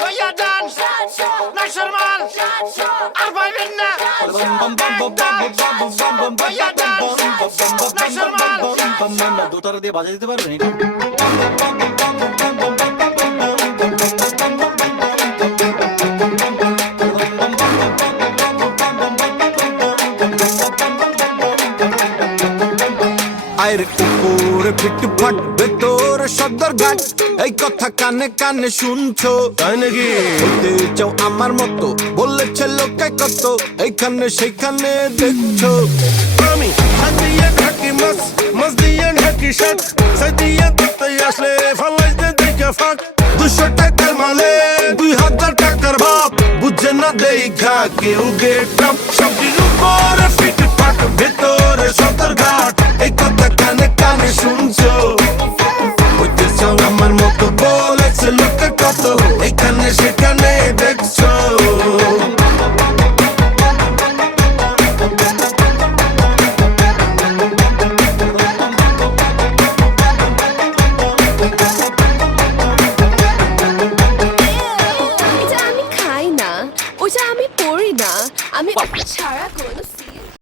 লইয়া যান নয়শোর মাল আর পাইবেন না লইয়া যান নয়শোর মাল দোতারা দিয়ে বাজা দিতে পারবেন আয়ের কুকুর ফিটফাট ভেতর সদর ঘাট এই কথা কানে কানে শুনছো তাই নাকি বলতে চাও আমার মতো বলেছে লোকে কত এইখানে সেইখানে দেখছো আমি হাতিয়া ঢাকি মাছ মাছ দিয়ে ঢাকি শাক সাদিয়া তাই আসলে ফালাইতে দেখে ফাঁক 200 টাকার মালে 2000 টাকার ভাব বুঝে না দেখা কেউ গেটাম সবটির উপরে ফিটফাট ভেতরে সদর ঘাট এই কথা কানে কানে শুনছো বলতে চাও আমার মতো বলেছে লোকে কত এইখানে সেখানে দেখছো